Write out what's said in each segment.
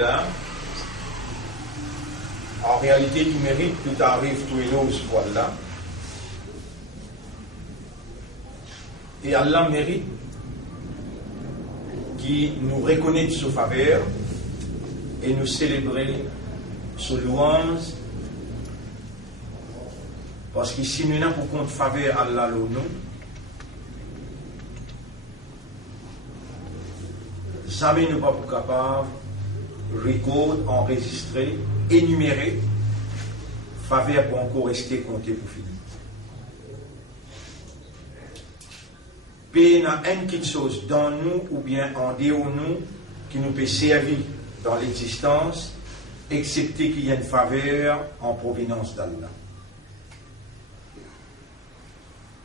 alhamdulillah, en réalité, tu mérites, tout arrive, tout est l'ose pour Allah. Et Allah mérite qui nous reconnaît sous faveur et nous célébrer sous louange. Parce que si nous n'avons pas compte faveur Allah nous, jamais nous ne sommes pas capables de recorder, enregistrer, énumérer faveur pour encore rester compté pour finir. Puis il y a une petite chose dans nous ou bien en dehors de nous qui nous peut servir dans l'existence, excepté qu'il y ait une faveur en provenance d'Allah.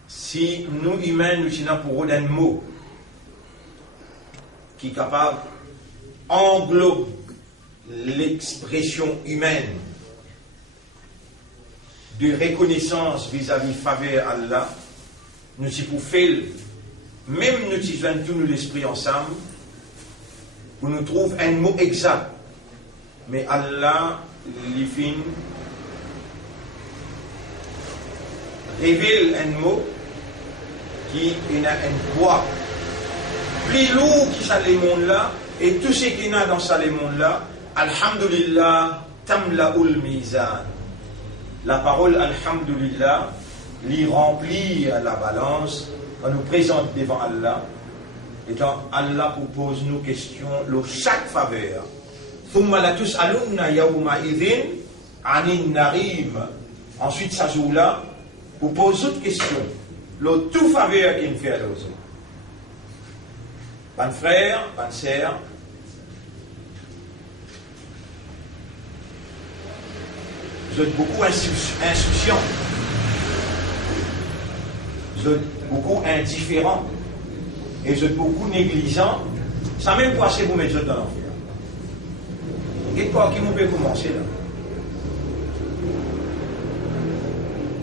Si nous humains, nous sommes pour un mot qui est capable d'englober l'expression humaine de reconnaissance vis-à-vis faveur Allah, nous si pour faire, même nous si tous nous l'esprit ensemble, pour nous trouver un mot exact. Mais Allah, l'ifin, révèle un mot qui a un poids plus lourd qui ça les mondes là, et tout ce qu'il y a dans ça les mondes là, alhamdulillah, tamla'ul mizan. La parole alhamdulillah lui remplit la balance, on nous présente devant Allah, et quand Allah vous pose nos questions, chaque faveur. Thumma la tus'alunna yawma idhin anin narim. Ensuite, ça joue là, vous pose d'autres questions. Le tout faveur qu'il fait à l'autre. Ban frère, ban sœur, vous êtes beaucoup insouciants, vous êtes beaucoup indifférents, et vous êtes beaucoup négligents, sans même passer vous mettre dans l'enfer. Et quoi qui peut commencer là?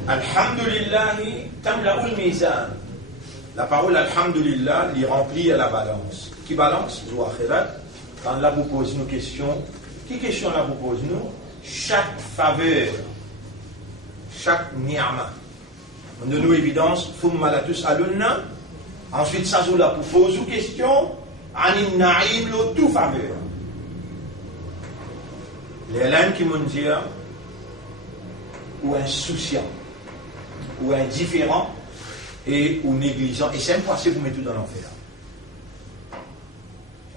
Alhamdulillahi tamla'ul mizan. La parole alhamdulillah lui remplit à la balance. Qui balance? Quand là vous pose nos questions, qui question là vous pose nous? Chaque faveur, chaque ni'ma. On donne nous évidence, thumma la tus'alunna. Ensuite ça joue là pour poser nos questions, anin na'im le tout faveur. Les langues qui m'ont dit ou insouciant, ou indifférent, et ou négligent, et c'est même passé vous mettez tout dans l'enfer.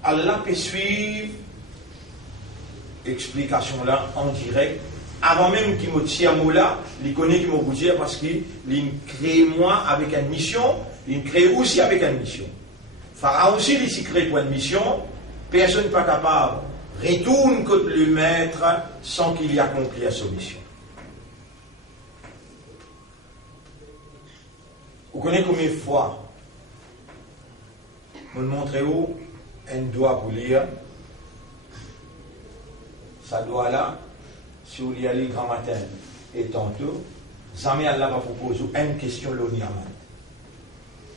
Allah peut suivre explication là en direct, avant même qu'il me tire un mot là, il connaît qu'il me dire parce qu'il crée moi avec une mission, il crée aussi avec une mission. Pharaon aussi il s'y crée pour une mission, personne n'est pas capable, retourne contre le maître sans qu'il y accompli la mission. Vous connaissez combien de fois vous me montrez où un doigt pour lire, ça doit là, si vous y allez grand matin et tantôt, jamais Allah va vous poser une question l'oniaman,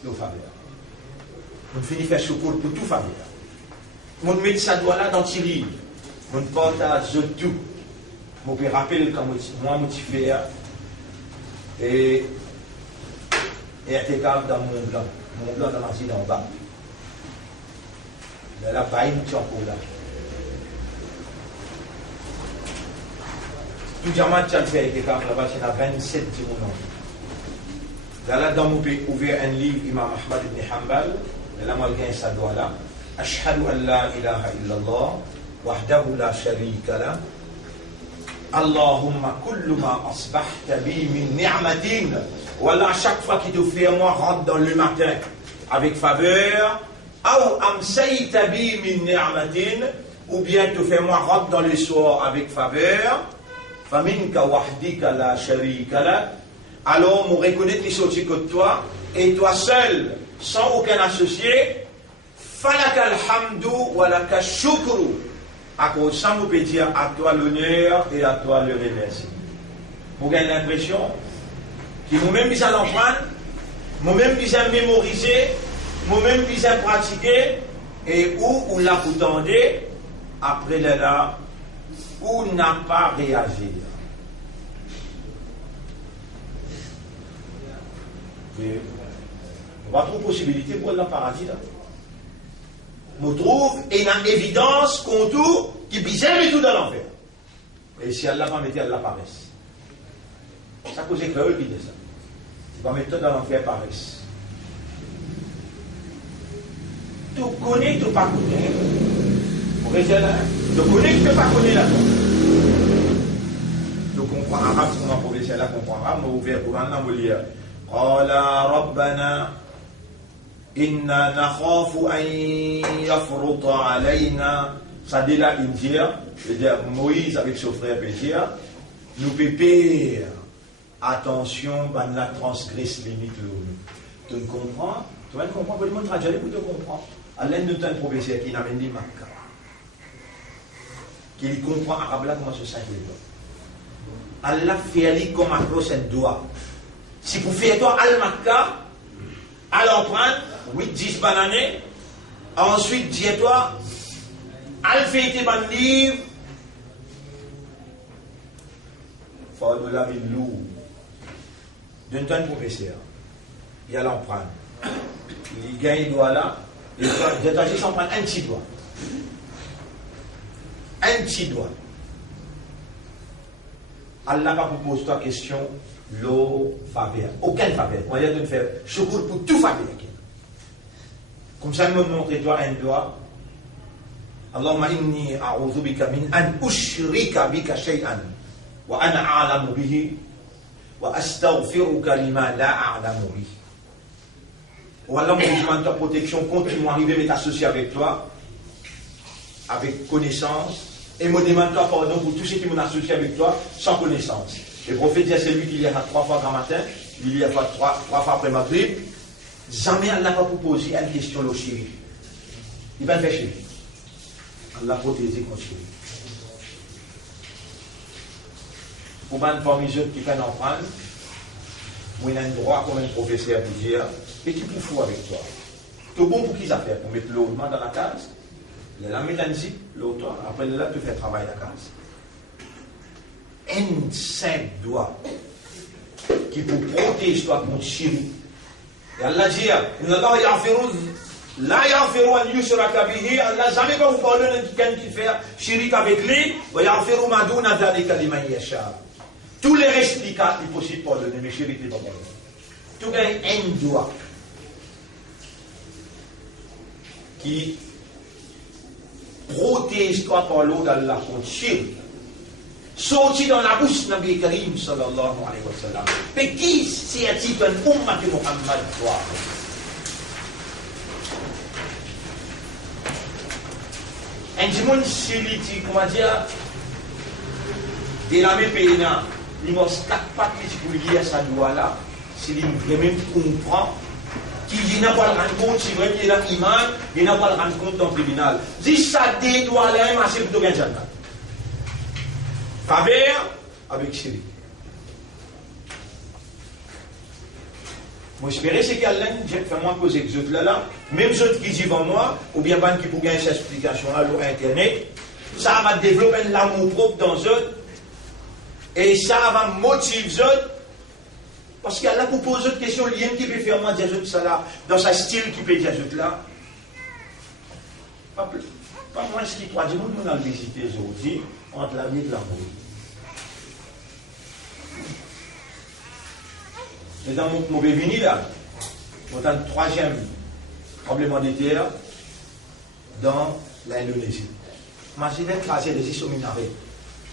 le faveur. Vous finissez faire secours pour tout faveur. Vous mettez ça doigt là dans le livre, vous partage tout. Vous pouvez rappeler quand moi je fais et RTK dans mon blanc dans la en bas. Mais là, pas une tiens pour là. Tout diamant qui a fait RTK là-bas, c'est la 27 du monde. Là, dans mon pays, ouvert un livre, Imam Ahmad ibn Hanbal, et là, malgré ça doit là. Ashhadu an la ilaha illallah, wahdahu la sharika la. Allahumma kullu ma asbahta bi min ni'matin. Voilà, chaque fois qu'il te fait moi rentre dans le matin avec faveur, ou bien te fait moi rentre dans le soir avec faveur, alors on reconnaît qu'il sortit que toi, et toi seul, sans aucun associé, falaka alhamdu walaka shukru. À cause ça, on peut dire à toi l'honneur et à toi le remerciement. Vous avez l'impression que moi-même, je l'emprunte, moi-même, je mémoriser, moi-même, je pratiquer, et où l'a vous tendez, après là, ou n'a pas réagi. On va trouver possibilité pour le paradis là. On trouve une évidence qu'on tout qui bizarre et tout dans l'enfer. Et si Allah va mettre Allah paresse. Ça cause que eux qui disent ça. Tu vas mettre dans l'enfer paresse. Tu connais, tu pas connais. Vous voyez là, tu connais, tu pas connais là. Tu comprends arabe, comment professeur là comprend arabe, mais ouvert Coran là, vous lire. Qala rabbana inna nakhafu an yafruta alayna. Ça dit là, India, c'est-à-dire Moïse avec son frère Pétia, nous pépère. Attention, ben la transgresse limite. Tu ne comprends? Tu vas comprendre, pour le monde traduire pour te comprendre. Allah nous donne un professeur qui n'a même dit Makkah. Qui comprend arabe là comment se sent les doigts. Allah fait aller comme un gros doigt. Si vous faites toi al-Makkah, alors prendre 8-10 bananes, ensuite dis-toi, al-Fayti ban livre, faut de la ville lourde. D'un temps professeur, il a l'empreinte. Il gagne le doigt là, et il doit juste en prendre un petit doigt. Un petit doigt. Allah va vous poser toi question, l'eau faveur. Aucune faveur. On va dire de faire secours pour tout faveur. Comme ça, il me montre toi un doigt. Allahumma inni a'udhu bika min an ushrika bika shay'an wa ana a'lamu bihi wa astaghfiruka lima la a'lamu bihi. Ou alors, moi, je demande ta protection contre qu'ils m'ont arrivé à m'associer avec toi, avec connaissance, et me demande toi pardon pour tous ceux qui m'ont associé avec toi sans connaissance. Le prophète dit à celui qui lira 3 fois grand matin, il lira 3 fois après Maghrib, jamais Allah va vous poser une question au chéri. Il va le faire chéri. Allah protéger contre chéri. Pour une parmi eux qui fait un enfant, où il a un droit comme un professeur pour dire, et qui pour fou avec toi. Tout bon pour qu'ils affaires, pour mettre l'eau dans la case, la mettre un zip, l'autre, après là, tu fais le travail de la case. Un simple doigt qui vous protège toi contre chéri. Et Allah dit, Allah jamais va vous pardonner quelqu'un qui fait chirik avec lui, tous les restes du cas, il est possible de pardonner, mais chirik n'est pas pardonné. Tout gagne un doigt qui protège toi par l'eau d'Allah contre chirik. Sorti dans la bouche de Nabi Karim sallallahu alayhi wa sallam. Mais qui c'est-il un umma de Muhammad toi? Un dimanche, c'est comment dire, de la même pays, il y a 4 pattes pour lier à sa doigt là, c'est qu'il vraiment comprend qu'il n'a pas le rendre compte, c'est vrai qu'il a l'imam, il n'a pas le rendre compte dans le tribunal. Si ça des doigts là, il c'est plutôt bien déjà. Faveur avec chéri. Moi, j'espère c'est qu'Allah fait moi poser les autres là, même ceux qui disent devant moi, ou bien qui pour gagner cette explication là sur Internet, ça va développer l'amour propre dans eux, et ça va motiver eux, parce qu'Allah vous pose d'autres questions, lien qui peut faire moi dire ça là, dans sa style qui peut dire là. Pas moins ce qui croit, du monde nous allons visiter aujourd'hui, entre la vie et l'amour. Et dans mon mauvais vini là, on a un 3e tremblement de terre dans l'Indonésie. Ma j'ai classé les isles au minaret.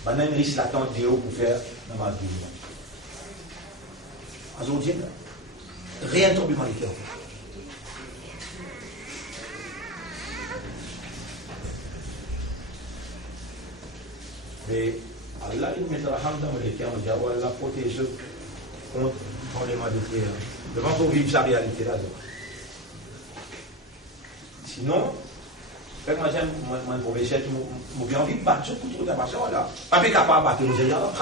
On a une risque latente de haut pour faire dans ma vie. Aujourd'hui, rien de tremblement de terre. Mais Allah, il mettra dans le cœur, il dit Allah protège contre le tremblement de terre. Devant qu'on vive sa réalité là. Sinon, moi j'aime mon professeur qui m'a bien envie de battre pour tout le là. Pas capable de battre les gens.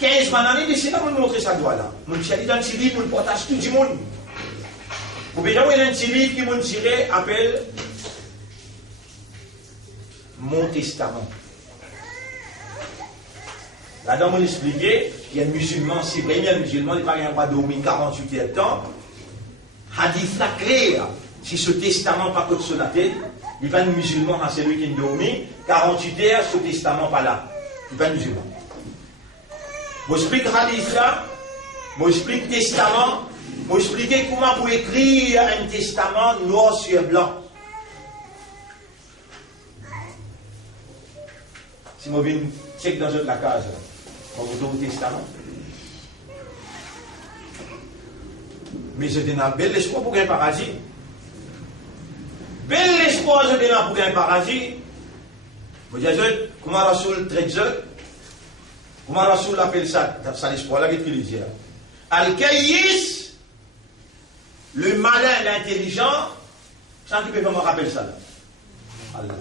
15 bananes, c'est là qu'on montre ça doigt là. Mon chéri dans le petit livre, on partage tout le monde. Vous pouvez voir un petit livre qui m'a tiré, appelle mon testament. Là-dedans, on expliquait, il y a un musulman, c'est vrai, il y a un musulman, il n'a pas dormi 48 heures de temps. Hadith là clair, si ce testament pas que sur la tête, il n'est pas un musulman, c'est lui qui a dormi 48 heures, ce testament pas là. Il n'est pas un musulman. Je explique hadith là, je explique testament, je explique comment vous écrire un testament noir sur blanc. Si je viens check dans la case, on vous donne le testament. Mais je donne un bel espoir pour gagner un paradis. Bel espoir, je donne pour gagner un paradis. Vous dites, comment Rasoul traite ça? Comment Rasoul appelle ça? Ça l'espoir-là qui est utilisé. Al-Kayyis, le malin, l'intelligent, ça qui peut pas me rappeler ça. Allah.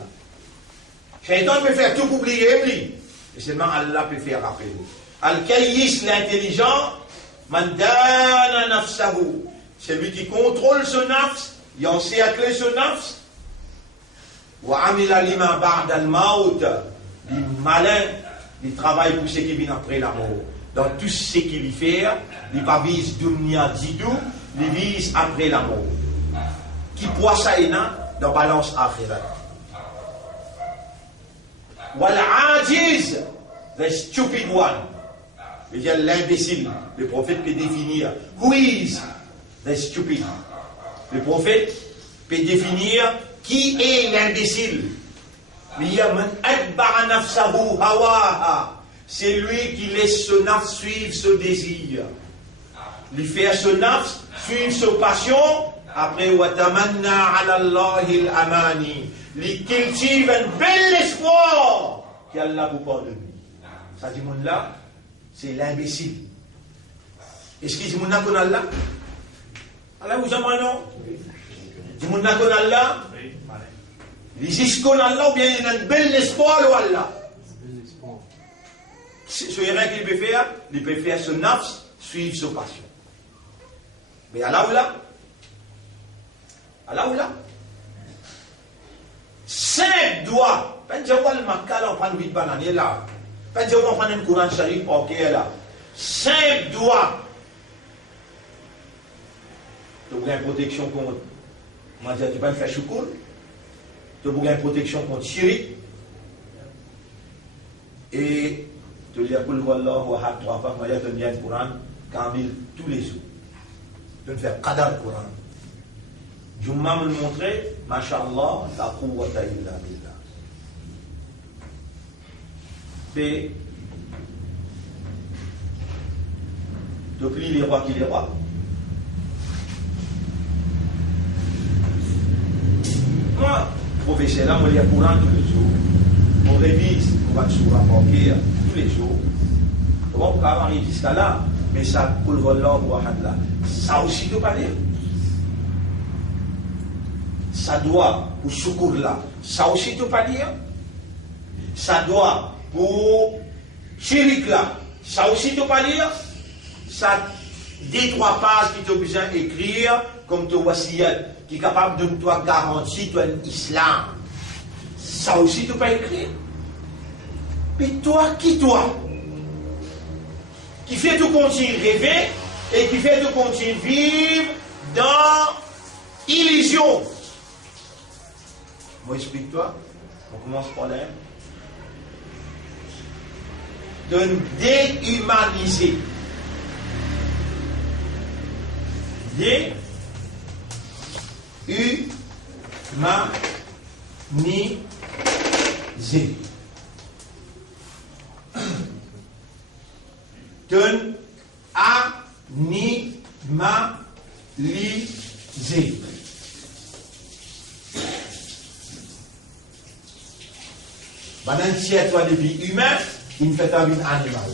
Shaitan peut faire tout pour oublier, lui. Et seulement Allah peut faire rappeler. Al-Kayyis, l'intelligent, Mandana nafsahu, celui qui contrôle ce nafs, il encercle ce nafs. Wa amila lima ba'da al-maut, les malins, ils travaillent pour ce qui vient après la mort. Dans tout ce qu'il fait, ils ne visent dunya didou, ils visent après la mort. Qui poids ça et dans balance akhirat. Wal ajiz, the stupid one. C'est-à-dire l'imbécile. Le prophète peut définir who is the stupid. Le prophète peut définir qui est l'imbécile. C'est lui qui laisse ce nafs suivre ce désir. Lui faire ce nafs suivre ce passion. Après, watamanna ala Allahi al-amani. Lui cultive un bel espoir qu'Allah vous parle de lui. Ça dit mon là. C'est l'imbécile. Est-ce qu'il dit mon qu'on Allah? Allah vous en non? Dit mon qu'on Allah? Il dit qu'on Allah ou bien il a un bel espoir ou Allah? Ce qu'il peut faire, il peut faire ce nafs suivre sa passion. Mais Allah ou là? Allah ou là? 5 doigts. Pas dire quoi le macal on prend 8 bananes là. Pas dire qu'on prend un Coran Sharif, ok là. 5 doigts. Tu as une protection contre. Moi, tu vas faire choukoul. Tu as une protection contre Chiri. Et tu dis à Koul Wallah ou Ahad 3 fois, moi, tu as un Coran Kamil tous les jours. Tu vas faire Qadar Coran. Jumma me le montrer, Masha'Allah, la quwwata illa billah. Mais, depuis les rois qui les rois. Moi, professeur, là, je lis le Coran tous les jours. On révise, on va sur rapporter tous les jours. On va pas arriver jusqu'à là, mais ça, pour le volant, ça aussi doit pas lire. Ça doit, pour secours là, ça aussi doit pas lire. Ça doit, pour Chirik là, ça aussi tu pas lire. Ça, 2-3 pages qui tu besoin d'écrire, comme tu wasiyat, qui est capable de toi garantir toi l'islam. Ça aussi tu pas écrire. Mais toi, qui toi? Qui fait tout continuer rêver et qui fait tout continuer vivre dans illusion. Moi, explique-toi. On commence par là. De nous déhumaniser. Déhumaniser. De animaliser. Pendant si toi de vie humaine, il fait un vie animal.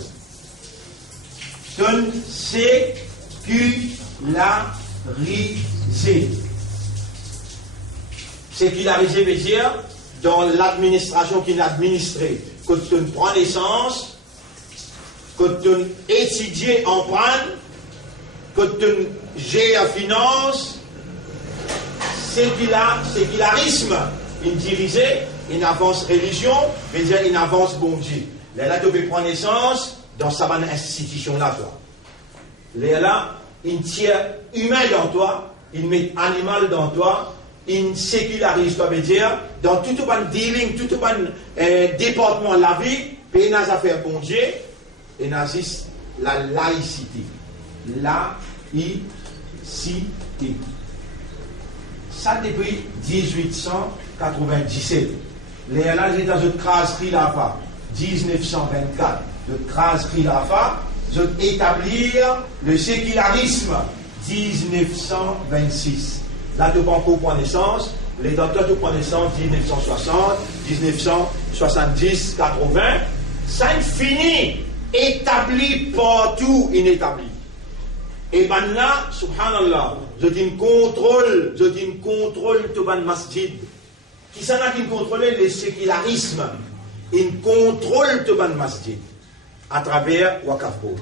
Donne séculariser. Séculariser veut dire dans l'administration qui l'administrait. Quand tu prends naissance, quand tu étudies en prendre, quand tu gères la finance, sécularisme, il dirisait, une avance religion, veut dire une avance bon Dieu. Là, tu peux prendre naissance dans sa bonne institution-là, toi. Là, une tiers humain dans toi, une met animal dans toi, une sécularise, toi, veut dire, dans tout le dealing, tout le département de la vie, puis il y a des affaires bon Dieu, et il y a la laïcité. Laïcité. Ça depuis 1897. Là, j'ai dans une crase Khilafa, 1924. De crase Khilafa, je établir le sécularisme, 1926. Là, tu prends pour naissance, les docteurs tu prends naissance, 1960, 1970, 80. Ça finit, établi partout, inétabli. Et maintenant, subhanallah, je dis contrôle tout le masjid. Qui s'en a qui contrôle le sécularisme? Il contrôle tout le masjid à travers Wakaf Board.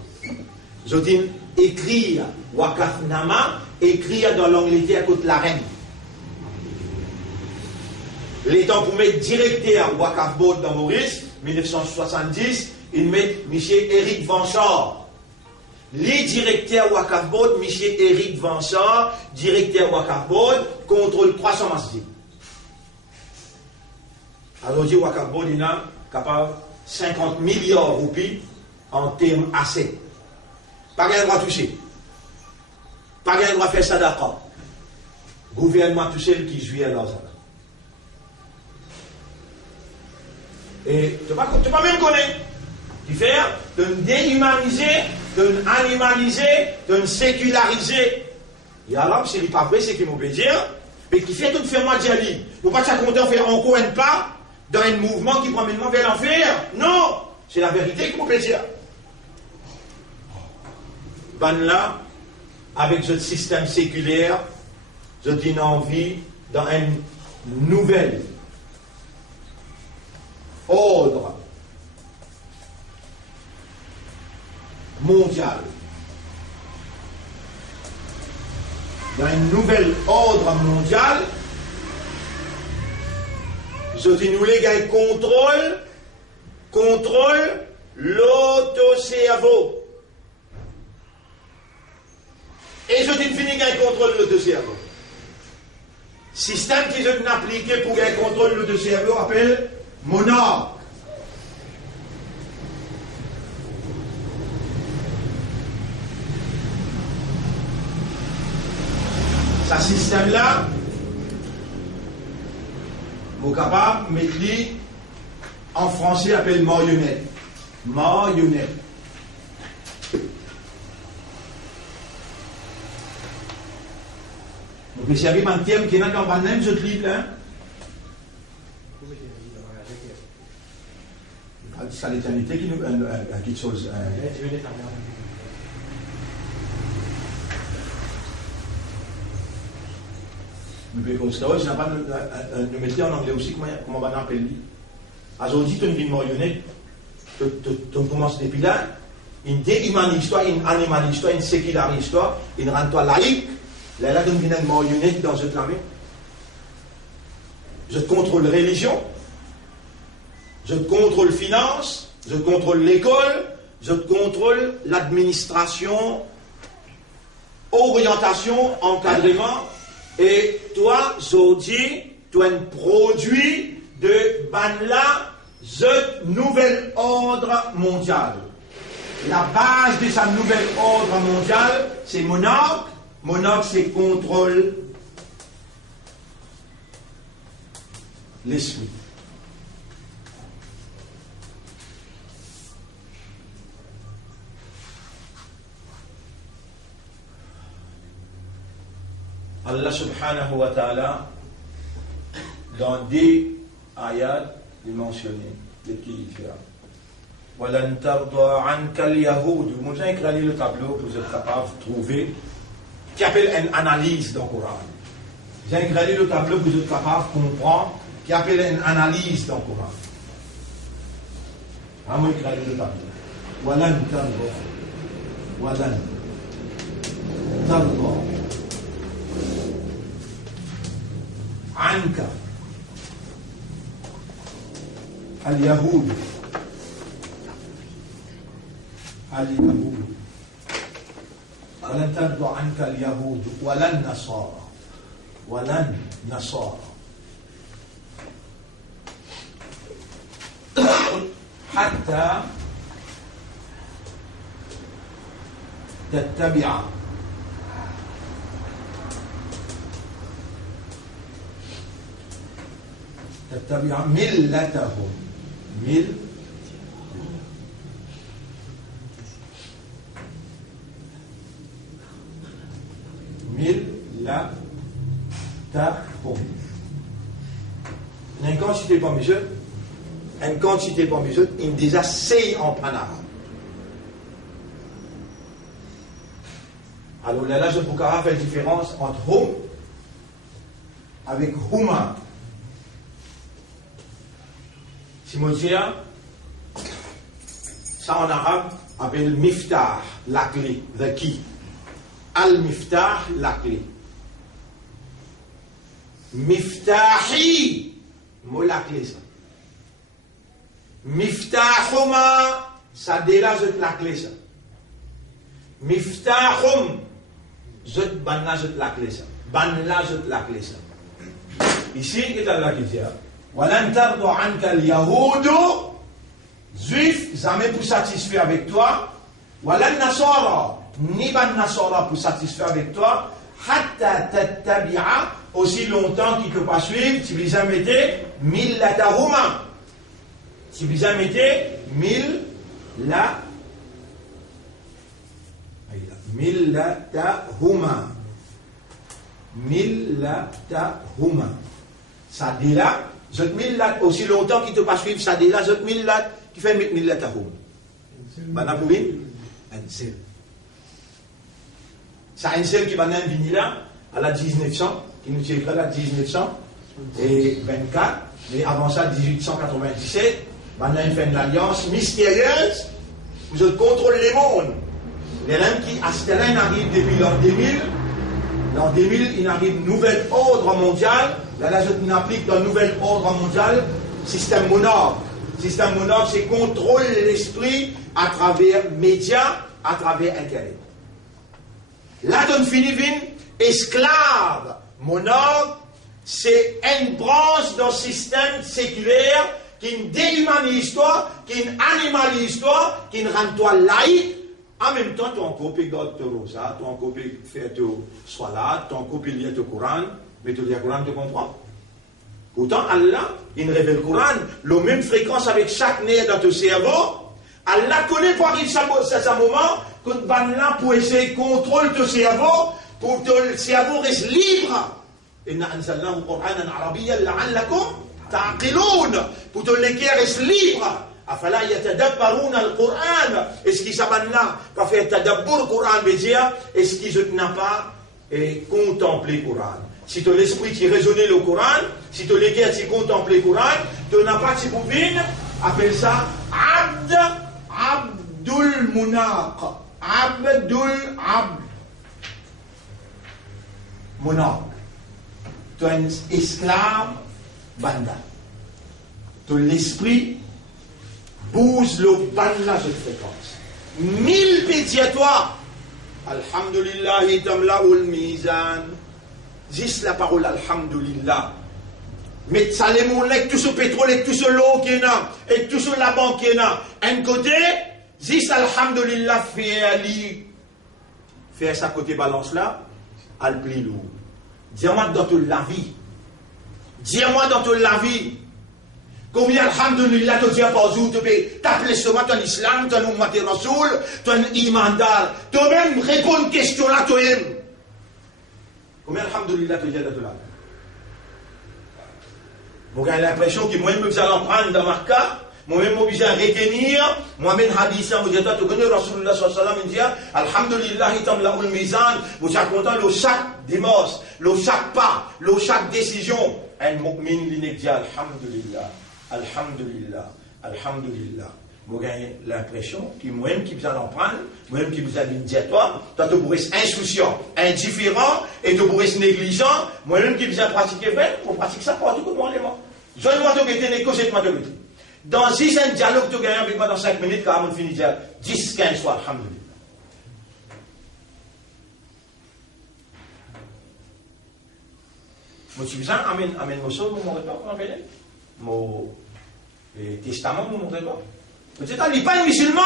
Je dis écrire Wakaf Nama, écrire dans l'Angleterre contre la reine. Les temps pour mettre directeur Wakaf Board dans Maurice, 1970, ils mettent M. Eric Vanchard. Les directeurs Wakaf Board, M. Eric Vanchard, directeur Wakaf Board, contrôle 300 masjids. Alors, dit Wakaf Board, il a capable 50 milliards de roupies en termes assez. Pas qu'un droit toucher. Pas qu'un droit faire ça d'accord. Gouvernement touché qui jouit à l'ensemble. Et tu ne peux pas même connaître. Tu fais de déhumaniser, de animaliser, de séculariser. Et alors, c'est pas vrai, c'est qu'il m'obéit dire, mais qui fait tout faire moi dire lui. Vous ne pouvez pas compter en faire encore un pas dans un mouvement qui promène vers l'enfer. Non, c'est la vérité qui m'obéit dire. Ben là, avec ce système séculaire, je dis envie dans une nouvelle ordre mondial. Dans un nouvel ordre mondial, je dis nous les gars contrôle l'auto-cerveau. Et je dis fini gars contrôle l'auto-cerveau. Système qui est appliqué pour gagner contrôle l'auto-cerveau appelle monarque. Ce système-là, vous êtes capable de mettre en français appelle marionnette. Marionnette. Donc, il y a un terme qui est dans le même livre là. C'est l'éternité qui nous quelque chose. Mais comme ça, je n'ai pas de mettre en anglais aussi, comment on va appeler lui. Aujourd'hui, tu as une marionnette, tu commences depuis là, une déhumanise histoire, une animalise histoire, une sécularise histoire, une rend-toi laïque, là, tu deviens une marionnette dans cette lame. Je te contrôle la religion, je te contrôle finance, je te contrôle l'école, je te contrôle l'administration, orientation, encadrement. Et toi, Zodi, tu es un produit de Banla, ce nouvel ordre mondial. La base de ce nouvel ordre mondial, c'est monarque. Monarque, c'est contrôle l'esprit. Allah subhanahu wa ta'ala, dans des ayats, il mentionnait les kilifères. Walan tarda anka al-yahoud. Vous avez écrit le tableau que vous êtes capable de trouver, qui appelle une analyse dans le Coran. Vous avez écrit le tableau que vous êtes capable de comprendre, qui appelle une analyse dans le Coran. Vous écrit le tableau. Walan tarda. Walan tarda. Anka اليهود ولن ترضى عنك اليهود ولا النصارى حتى تتبع ملتهم Une quantité pas mesure, une quantité pas mesure, il me disait c'est en arabe. Alors là, je peux faire la différence entre hum avec huma. Si je dis ça en arabe, appelle miftah, la clé, the key. Al-miftah, la clé. Miftahi, mot la clé ça. Miftahuma, ça déla je la clé ça. Miftahum, je banna je la clé ça. Banna je la clé ça. Ici, qu'est-ce que Allah qui dit? Walan tardu anka al-yahudu, juif, jamais pour satisfaire avec toi. Walan nasara, ni ban nasara pour satisfaire avec toi. Hatta tattabi'a, aussi longtemps qu'il ne peut pas suivre, tu lui as mis millatahuma. Tu lui as mis millatahuma. Ça dit là, je millat, aussi longtemps qu'il ne peut pas suivre, ça dit là, je millat, qui fait millatahum. Banabouin, un seul. Ça un seul qui va naître là, à la 1900, qui nous tient à la 1924, mais avant ça, 1897, maintenant il fait une alliance mystérieuse, vous contrôlez les mondes. Les gens qui, à ce terrain, arrivent depuis l'an 2000, l'an 2000, il arrive un nouvel ordre mondial, là, je n'applique dans le nouvel ordre mondial, système monarque. Système monarque, c'est contrôler l'esprit à travers médias, à travers Internet. Là, on finit esclave monarque, c'est une branche d'un système séculaire qui déhumanise l'histoire, qui animalise l'histoire, qui rend toi laïque. En même temps, tu as encore pu garder ton rosa, tu as encore pu faire ton salat, tu as encore pu lire ton Coran, mais tu lis le Coran, tu comprends. Pourtant, Allah, il révèle le Coran, la même fréquence avec chaque nerf dans ton cerveau. Allah connaît pour arriver à ce moment, que tu là pour essayer de contrôler ton cerveau, pour que ton cerveau reste libre. Inna anzalnahu Qur'anan arabiyyan la'allakum ta'qilun. Pour que le cœur reste libre. Afala yatadabbaruna al-Qur'an. Est-ce qu'il s'abonne là, pas faire tadabbur le Coran, veut dire, est-ce qu'il n'a pas contemplé le Coran? Si tu as l'esprit qui résonnait le Coran, si tu as le cœur qui contemple le Coran, tu n'as pas de pouvine, appelle ça Abdul Munaq. Abdul Munaq. Tu es un esclave banda. Tu as l'esprit bouge le banda de fréquence. 1000 pédiatoires. Alhamdulillah, tamla'ul mizan. Juste la parole Alhamdulillah. Mais ça les mondes avec tout ce pétrole, avec tout ce l'eau qui est là, avec tout ce la banque qui est là. Un côté, juste Alhamdulillah fait sa côté balance là, al pli lourd. Dis-moi dans toute la vie. Dis-moi dans toute la vie. Combien Alhamdulillah tu dis par jour, tu peux t'appeler seulement ton islam, ton ummat rasoul, ton imandar. Toi-même réponds une question là, toi-même. Combien Alhamdulillah tu dis dans toute la vie? J'ai l'impression que moi-même, je vais en prendre dans ma cas, moi-même, je vais retenir, moi-même, hadith, vous dites, tu connais Rasulullah sallallahu alayhi wa sallam, Alhamdulillah, itam la'ul mizan, vous êtes content, le chaque démos, le chaque pas, le chaque décision, un mu'min, il dit, Alhamdulillah, Alhamdulillah, Alhamdulillah. Vous avez l'impression que moi-même, qui vous allez en prendre, moi-même, qui vous allez dire, toi, tu pourrais être insouciant, indifférent, et tu pourrais être négligent, moi-même, qui vous allez pratiquer vrai, on pratique ça pour tout le monde. Je ne m'en donne pas, je ne m'en donne pas. Dans 10 ans de dialogue, tu gagnes avec moi dans 5 minutes, quand on finit de dire 10, 15 fois, alhamdulillah. Moi, je suis besoin, amène mon sol, mon repas, mon testament, mon repas. Peut-être qu'il n'est pas un musulman.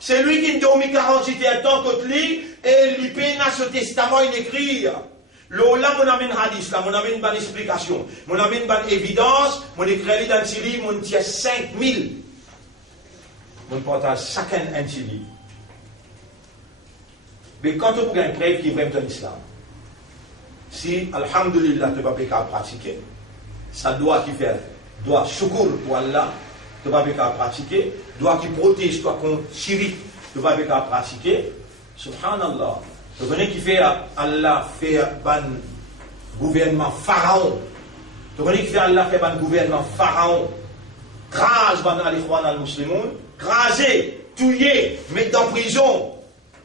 C'est lui qui a mis 48 ans contre lui et il peine à ce testament, il écrit. Là, mon amène hadith, là, mon amène une bonne explication, mon amène une bonne évidence, mon écrit dans ce livre, mon tient 5000. Mon partage chacun un petit livre. Mais quand on a une preuve qui est vraiment dans l'islam, si, alhamdulillah, tu ne peux pas pratiquer, ça doit qui faire, doit shukr pour Allah, tu ne peux pas pratiquer, doit qui protège toi contre shirik, tu ne peux pas pratiquer, subhanallah. Tu connais qui fait Allah faire un gouvernement pharaon. Tu connais qui fait Allah faire un gouvernement pharaon. Crase ban al-Ikhwan al-Muslimoun, craser, tuer, mettre en prison.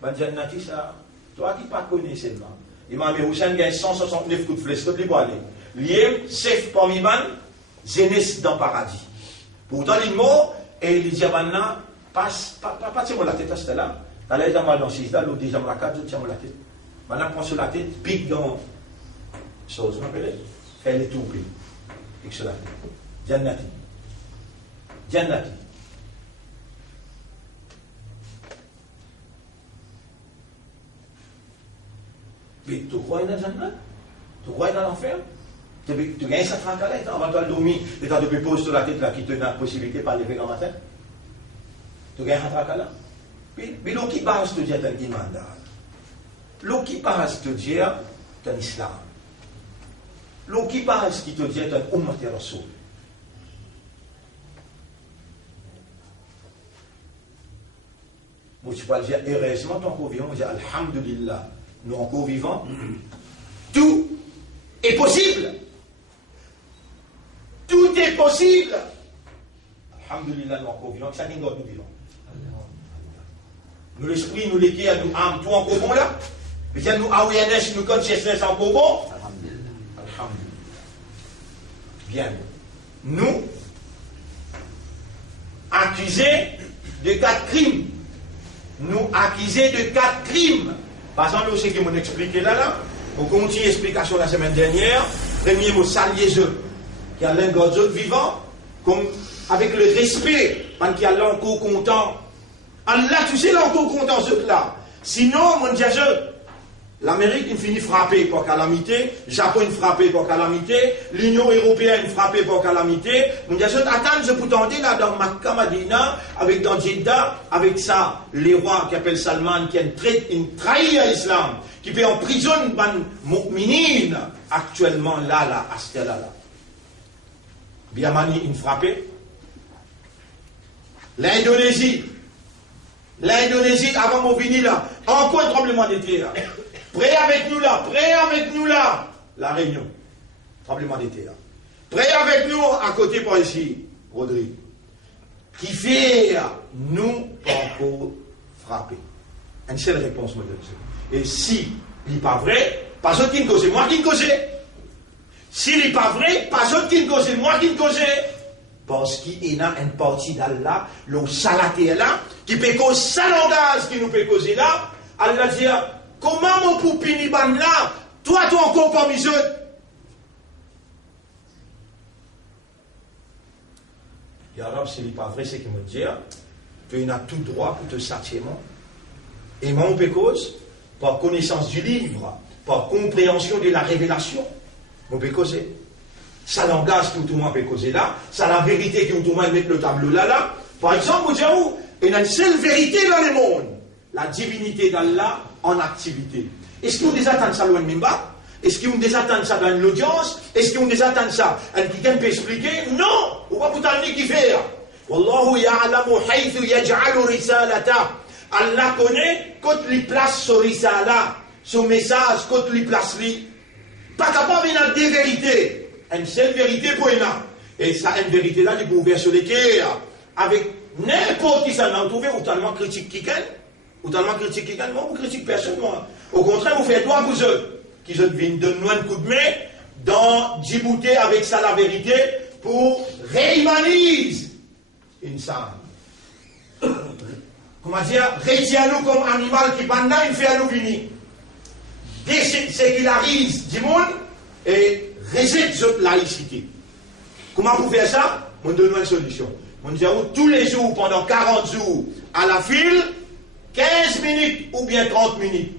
Ben Jannati ça, toi qui pas connais seulement. Imam Hussein gagne 169 coups de flèche, tout libre aller. Lié, chef parmi man, jeunesse dans le paradis. Pourtant il mort et il dit maintenant passe pas tiens la tête à cette là. T'as l'air dans dans 6 là, l'autre déjà dans la 4, je tiens la tête. Maintenant prends sur la tête, pique dans chose, vous m'appelez. Elle est tout pris. Pique sur la tête. Jannati. Jannati. Mais tu crois dans le Jannat? Tu crois dans l'enfer? Tu gagnes ça tranquille, avant de dormir, et tu as de poser sur la tête là qui te donne la possibilité de pas lever le matin. Tu gagnes ça tranquille. Mais l'eau qui base te dire un iman. L'eau qui base te dire un islam. L'eau qui base qui te dit un ummat rasoul. Moi, tu peux dire, heureusement, tu es encore vivant. On dit, alhamdulillah, nous encore vivants. Tout est possible. Tout est possible. Alhamdulillah, nous encore vivants. Ça qui nous vivons. Nous l'esprit, nous l'équerre, nous âme, tout encore bon là. Mais tiens, nous awareness, nous consciousness encore bon. Alhamdulillah. Bien. Nous, accusés de 4 crimes. Nous accusés de 4 crimes. Par exemple, ce que m'ont expliqué là, on continue l'explication la semaine dernière. Premier mot, salier-eux, qui a l'un d'autre vivant, comme avec le respect, parce qu'il y a l'encore content. Allah, tu sais, l'encore content, ce là. Sinon, mon Dieu, l'Amérique, il finit frappée par calamité, Japon, il frappé par calamité, l'Union européenne, frappée par calamité. Mon Dieu, attends, je peux t'entendre là dans Makkah, Madina, avec dans Jeddah, avec ça, les rois qui appellent Salman, qui a trahi à l'islam, qui peut emprisonner les mu'minines, actuellement là, à ce là. Birmanie, il frappé. L'Indonésie, avant mon vini là, encore un tremblement de terre. Prêt avec nous là. La Réunion, tremblement de terre. Prêt avec nous, à côté par ici, Rodrigue. Qui fait nous encore frapper. Une seule réponse, moi, et si il n'est pas vrai, pas autre qui me cause, moi qui me cause. S'il n'est pas vrai, pas autre qui me cause, moi qui me cause. Parce qu'il y a une partie d'Allah, le salaté là, qui peut causer ça langage qui nous peut causer là, Allah dit, comment mon poupini ban là, toi encore parmi eux. Et alors, s'il n'est pas vrai, c'est qu'il me dit, tu as tout droit pour te châtiment. Et moi, on peut cause, par connaissance du livre, par compréhension de la révélation, on peut causer. Ça langage tout le monde peut causer là, ça la vérité qui tout le monde met le tableau là. Par exemple, vous dites, il y a une seule vérité dans le monde, la divinité d'Allah en activité. Est-ce qu'on déjà attend ça loin de Mimba? Est-ce qu'on déjà attend ça dans l'audience? Est-ce qu'on déjà attend ça? Quelqu'un peut expliquer? Non! Ou pas pour t'en qui fait? Wallahu ya'lamu haythu yaj'alu risalata. Allah connaît quand il place son risala, son message, quand il place lui. Pas capable de dire des vérités. Une seule vérité pour elle. Et ça, une vérité là, il peut ouvrir sur les cœurs. Avec n'importe qui ça n'a trouvé, ou tellement critique quelqu'un, moi, vous critique personne, moi. Au contraire, vous faites droit pour eux. Qui se viennent donner un coup de main dans Djibouti avec ça la vérité pour réhumanise. insan. Comment dire, retiens-nous comme animal qui pendant il fait à nous venir. Désécularise du monde et rejette cette laïcité. Comment pour faire ça? On donne une solution. On dit tous les jours, pendant 40 jours, à la file, 15 minutes ou bien 30 minutes.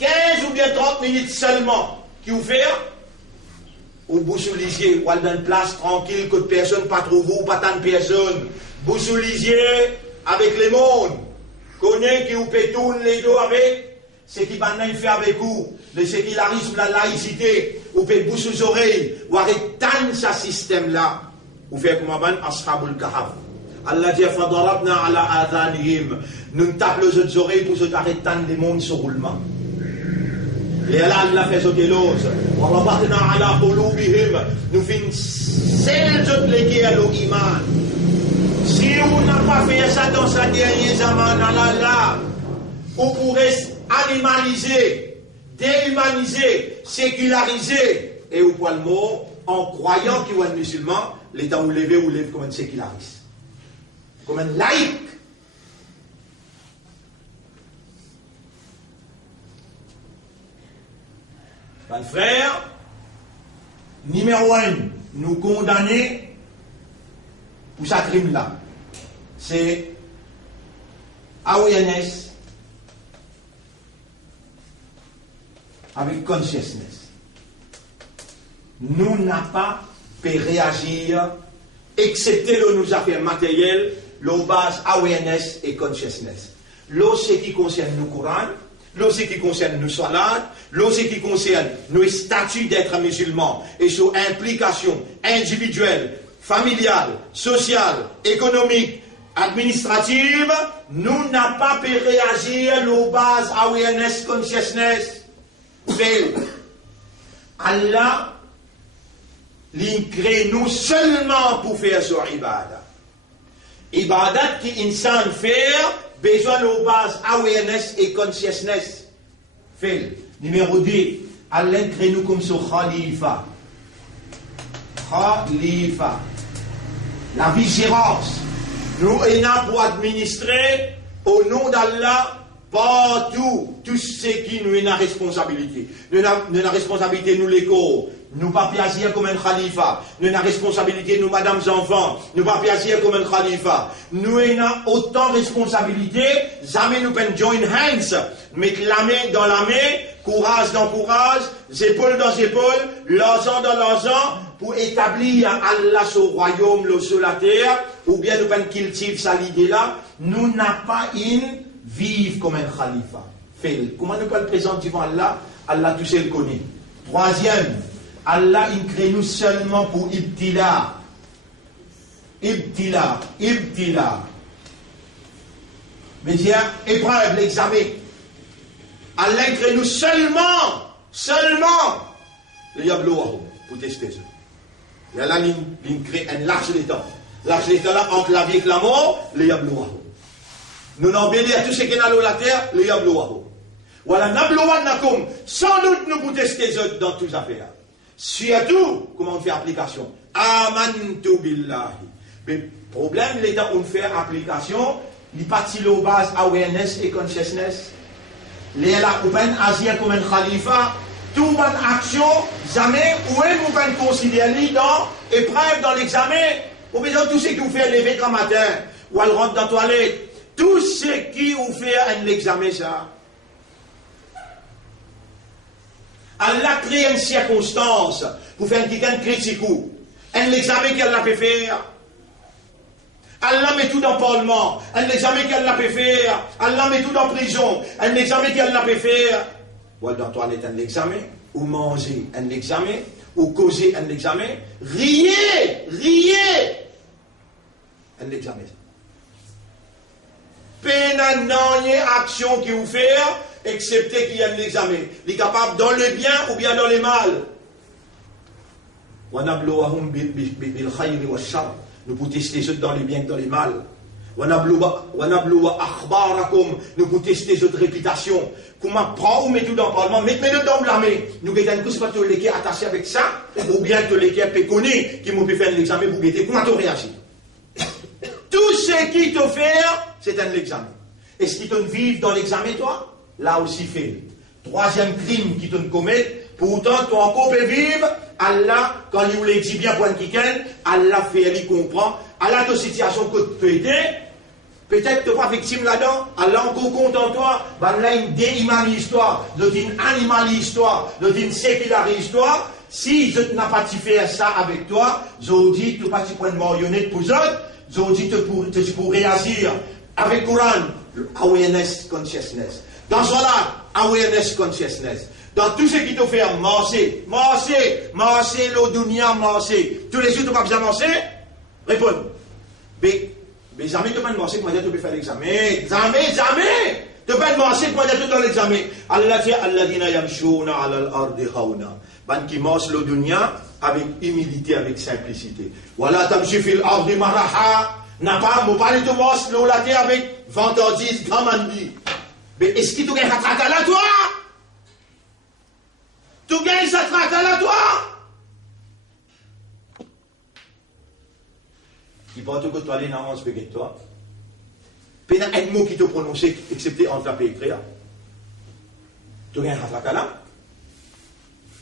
15 ou bien 30 minutes seulement. Qui vous fait? Ou vous soulisiez, ou dans une place tranquille, que personne pas trop vous, pas tant de personnes. Vous soulisiez avec les mondes. Connaissez qui vous pétoune les dos avec, c'est qui maintenant il fait avec vous, le sécularisme, la laïcité, ou fait bouche aux oreilles, ou arrêtez ce système-là. Ou fait comme avant, Ashabul Kahf. Allah dit, Fadarabna ala adhanihim. Nous tapons les autres oreilles pour se arrêter des mondes sur roulement. Et là, Allah fait sauter l'ose. Warabatna ala qulubihim. Nous finissons celles les qui ont l'iman. Si on n'a pas fait ça dans sa dernier zaman, Allah, on pourrait animaliser, déhumaniser, séculariser, et au point le mot, en croyant qu'il y a un musulman, l'État ou lève comme un séculariste, comme un laïc. Ben frère, numéro 1, nous condamner pour ce crime-là, c'est awareness avec consciousness. Nous n'avons pas pu réagir, excepté nos affaires matérielles, nos bases awareness et consciousness. Là, ce qui concerne nos Coran, là, ce qui concerne nos salades, là, ce qui concerne nos statuts d'être musulmans et sur implication individuelle, familiale, sociale, économique, administrative, nous n'avons pas pu réagir nos bases awareness, consciousness. Allah crée nous seulement pour faire son ibadah. Ibadat qui insan faire, besoin de bases awareness et consciousness. Fait. Numéro 2, Allah crée nous comme son khalifa. Khalifa. La vigilance. Nous sommes pour administrer au nom d'Allah partout tout ce qui nous est la responsabilité. Nous avons la responsabilité, nous les corps. Nous pas agir comme un khalifa. Nous avons la responsabilité, nous madame enfants. Nous pas agir comme un khalifa. Nous avons autant de responsabilités. Jamais nous pouvons join hands. Mettre la main dans la main, courage dans courage, épaules dans épaules, l'argent dans l'argent, pour établir Allah sur le royaume, sur la terre, ou bien nous pouvons cultiver cette idée-là. Nous n'avons pas une vivre comme un khalifa. Fait. Comment nous pouvons le présenter devant Allah? Allah tout seul connaît. Troisième, Allah il crée nous seulement pour ibtila. Ibtila. Mais tiens, épreuve, l'examen. Allah il crée nous seulement, le yablouahum, pour tester ça. Et Allah il crée un large d'état. Large d'état là, entre la vie et la mort, le yablouahum. Nous n'en bénissons tout ce qui est dans la terre, le yablouahum. Voilà, nablouanakum, sans doute nous pouvons tester dans toutes les affaires. Surtout, comment on fait application? Amantu billahi. Mais le problème, l'état où on fait application, il partit aux bases awareness et consciousness. Les là, on peut agir comme un khalifa, toute bonne action, jamais, où est-ce qu'on peut considérer dans épreuve, dans l'examen, ou bien tout ce qui vous fait lever le matin, ou elle rentre dans la toilette, tout ce qui vous fait un examen, ça. Allah crée une circonstance pour faire quelqu'un critique. Un examen qu'elle a pu faire. Allah met tout dans le parlement. Un examen qu'elle a pu faire. Allah met tout dans la prison. Un examen qu'elle a pu faire. Ou dans la toilette, un examen. Ou manger, un examen. Ou causer, un examen. Riez. Un examen. Peine action qui vous fait. Excepté qu'il y a un examen. Il est capable dans le bien ou bien dans le mal. Nous pouvons tester ceux dans le bien et dans le mal. Nous pouvons tester cette réputation. Comment prendre ou mettre tout dans le parlement, mettez-le dans l'armée. Nous guettons que ce soit les qui attaché avec ça, ou bien que les qui péconné, qui m'ont pu faire l'examen pour guetter. Comment tu réagis? ce qui te fait, c'est un examen. Est-ce qu'ils te vivent dans l'examen, toi? Là aussi, fait. Troisième crime qu'ils te commettent, pourtant, toi encore peux vivre. Allah, quand il voulait dire bien pour un kiken, Allah fait, il comprend. Allah, ta situation que tu étais, peut-être que tu n'es pas victime là-dedans. Allah encore content toi. Ben là, il déhumanise l'histoire, il animalise l'histoire, il sécularise l'histoire. Si je n'ai pas fait ça avec toi, je dis tu n'as pas prendre une marionnette pour eux, je dis tu pour réagir avec le Coran, awareness consciousness. Dans cela, awareness consciousness. Dans tout ce qui te fait marcher, le dunya, marcher. Tous les jours, tu n'as pas besoin de marcher? Réponds. Mais jamais tu ne peux pas marcher pour dire que tu peux faire l'examen. Jamais. Tu ne peux pas marcher pour dire que tu peux faire l'examen. Allah dit, Alladina yamshuna ala al-ardi khawna. Ben qui marche le dunya avec humilité, avec simplicité. Wala tamshi fil ardi maraha. N'a pas, mon parler de marche le avec vantardise, gamandi. Mais est-ce que tu gagnes à là, toi? Tu gagnes cette traque-là, toi? Il pense que tu vas aller dans un spaghetti, toi. Il y a un mot qui te prononce, excepté entre la et écrire. Tu gagnes à traque-là.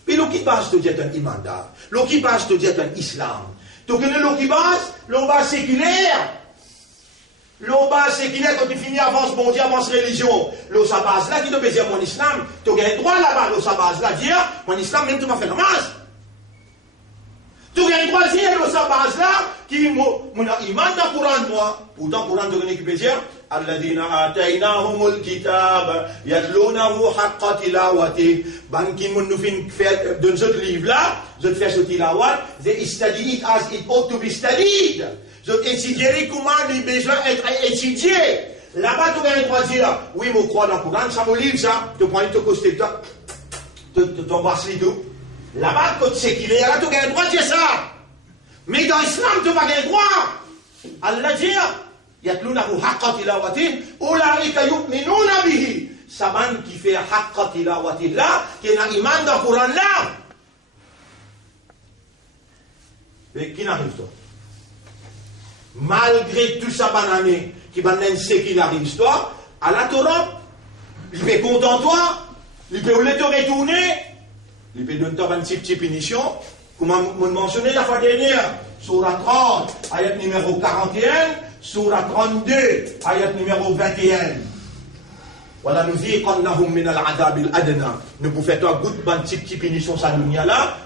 Puis l'eau qui passe te dit un imandar. L'eau qui passe te dit un islam. Tu connais l'eau qui passe? L'eau base séculaire. L'eau base séculaire, quand tu finis avance bon Dieu, avance religion. L'eau sa base là, qui te peut dire mon islam, tu as droit là-bas, l'eau sa base là, dire mon islam, même tu vas faire namaz. Tu as droit de dire l'eau sa base là, qui mon iman dans le Coran, moi. Pourtant, le Coran, tu connais qui peut dire Alladina ataynahumul kitab, yadlounahu haqqa tilawati. Ben, qui nous fait dans ce livre-là, je te fais ce tilawat, they study it as it ought to be studied. Je étudierai comment les besoins être étudiés. Là-bas, tu as le droit de dire, oui, je crois dans le Coran, ça me livre ça. Tu prends le costume, tu t'embrasses les deux. Là-bas, quand tu sais qu'il est là, tu as le droit de dire ça. Mais dans l'islam, tu n'as pas le droit. Allah dit, yatlunahu haqqa tilawatin, ulaika yu'minuna bihi. Saban qui fait haqqa tilawatin là, qui a un iman dans le Coran là. Mais qui n'arrive pas? Malgré tout ça, banane, qui va nous séculariser toi, à la Torah, il peut content toi, il peut te retourner, il peut donner une petite punition, comme on mentionnait la fois dernière, Surah 30, ayat numéro 41, Surah 32, ayat numéro 21. Voilà, nous dit qu'on a min al-adab al-adna. Nous pouvons faire une petite punition sa dunya là.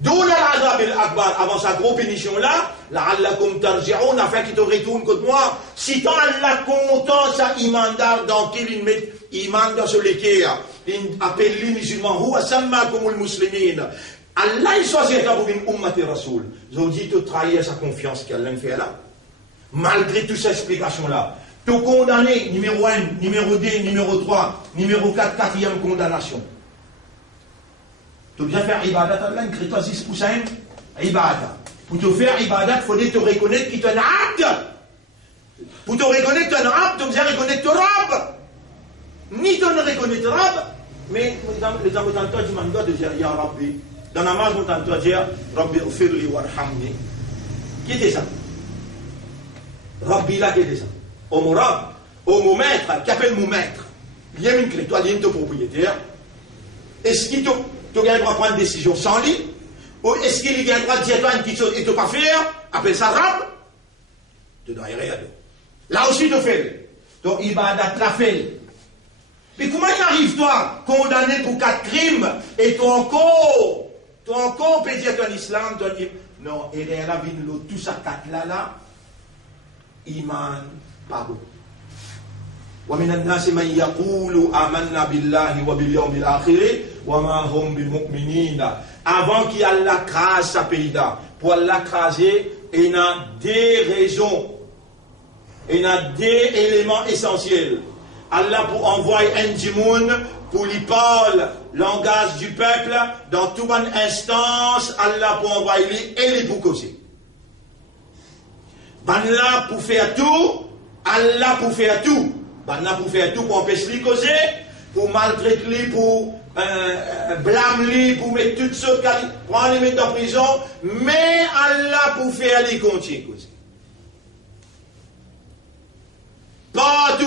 D'où l'adab al-akbar, avant sa grosse punition là, la'allakum tarji'un, afin qu'il te retourne contre moi. Si tant Allah content sa imandar dans qu'il il met iman dans ce l'équerre, il appelle les musulmans, huwa sammakumul muslimin. Allah il choisit pour une ummati rasoul. Je vous dis, tu trahis sa confiance qu'Allah fait là. Malgré toutes ces explications là. Tu condamné, numéro 1, numéro 2, numéro 3, numéro 4, quatrième condamnation. Tu viens faire ibadat, Allah, crée-toi 6%, ibadat. Pour te faire ibadat, il faut te reconnaître qu'il est un abd. Pour te reconnaître que tu es un abd, tu dois reconnaître ton rab. Ni tu ne reconnais ton rab, mais les gens t'entendent, tu m'en dois de dire, Ya Rabbi. Dans la marge, on t'entend dire, Rabbi ufirli warhamni. Qui était ça? Rabbi là, qui était ça? Homo rab, homo maître, qui appelle mon maître. Il y a une clé, toi, il y a une propriétaire. Est-ce qu'il te. Tu as le droit de prendre une décision sans lui? Ou est-ce qu'il a le droit de dire toi une petite chose et de ne pas faire? Appelle ça rab? Tu dois y regarder. Là aussi, tu fais. Ton ibadat la fait. Mais comment il arrive, toi, condamné pour 4 crimes, et toi encore, peut dire ton islam, tu dire, non, et là, tout ça 4 là, iman, pardon. ومن الناس من يقول آمنا بالله وباليوم الآخر وما هم بمؤمنين. Avant qu'il Allah crase sa pays là, pour Allah craser, il y a des raisons, il y a des éléments essentiels. Allah pour envoyer un djimoun pour lui parler langage du peuple dans toute bonne instance. Allah pour envoyer lui et lui pour causer. Allah pour faire tout, Allah pour faire tout. Allah pour faire tout pour empêcher lui causer, pour maltraiter lui, pour blâmer lui, pour mettre toutes sortes de prendre les mettre en prison, mais Allah pour faire lui continuer causer.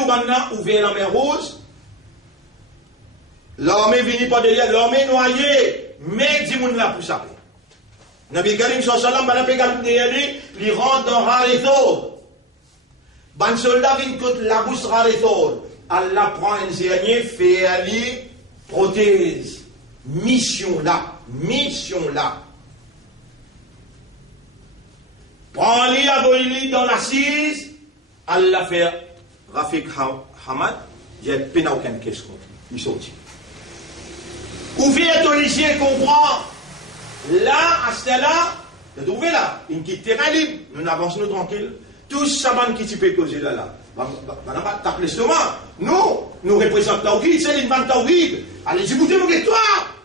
jour, maintenant, ouvert la mer Rouge. L'armée venue par derrière, l'armée noyée. Mais dis-moi là pour ça. Nabi Karim sallam, il rentre dans Harithor. Ban soldat vient contre la bouche Harithor. Allah prend un zéanier, fait aller prothèse. Mission là. Prends-les à Boili dans l'assise. Allah fait Rafik Hamad. Il n'y a pas aucune question. Il sortit. Ouvrir ton lycée, comprend. Là, à ce là, vous trouvez là, une quitte terrain libre. Nous avançons tranquille. Tous savants qui tu causer là. T'as l'estomac. Nous représentons Tawhid, c'est une vanne Tawhid. Allez, dis-moi mon guettoir.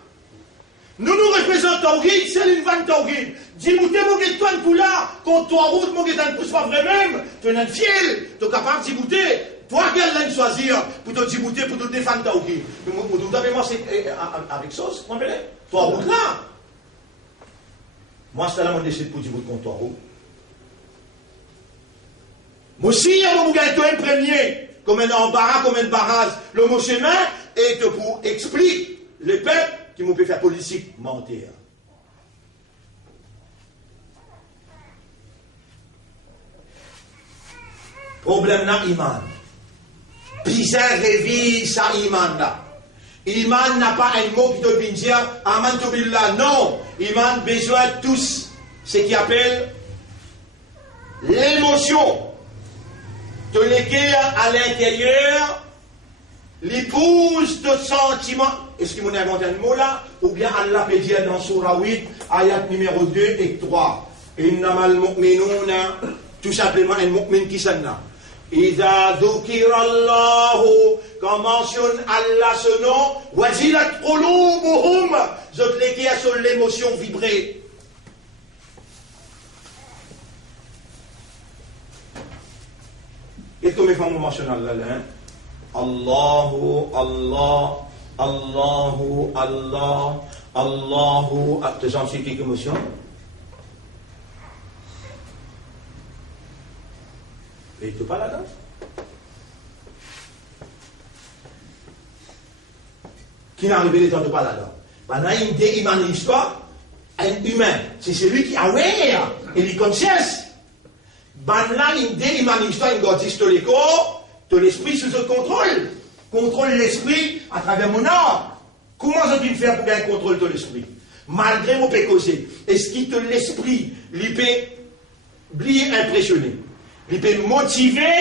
Nous représentons Tawhid, c'est une vanne Tawhid. Dis-moi mon guettoir pour là, quand toi route, mon guettoir ne pousse pas vrai même. Tu es un fiel, tu es capable de dis-moi. Toi, quelle langue choisir pour te dis-moi, pour te défendre Tawhid. Vous avez commencé avec sauce, vous comprenez? Toi route là. Moi, c'est là mon décide pour dire contre toi route. Moi aussi, vous gagnez un premier, comme un embarras, comme un barrage, le mot chemin, et que pour expliquer les peuples qui m'ont fait faire politique mentir. Problème là, iman. Bizarre réveille ça, iman là. Iman n'a pas un mot qui te vient dire, aman to billah. Non, iman besoin de tous ce qui appelle l'émotion. De l'équerre à l'intérieur, l'épouse de sentiment. Est-ce qu'il m'a inventé un mot là? Ou bien Allah peut dire dans Surah 8, ayat numéro 2 et 3. Innamal mu'minuna, tout simplement un mu'min qui s'en a. Ida dhukirallahu, quand mentionne Allah ce nom, wajilat qulubuhum, zot l'équerre sur l'émotion vibrée. Qu'est-ce que mes femmes mentionne là, hein? Allahu, Allah, Allahu, Allah, Allahu. Tu sens quelques émotions? Et tu parles là-dedans? Qui n'a arrivé les temps de parler là-dedans? Maintenant, il y a une histoire, un humain. C'est celui qui est aware et il conscience. Ben là, il m'a une histoire, une gardiste de l'écorps, de l'esprit sous ce contrôle. Contrôle l'esprit à travers mon âme. Comment je peux faire pour gagner contrôle de l'esprit? Malgré mon pécosé, est-ce qu'il te l'esprit, il peut impressionner, il peut motiver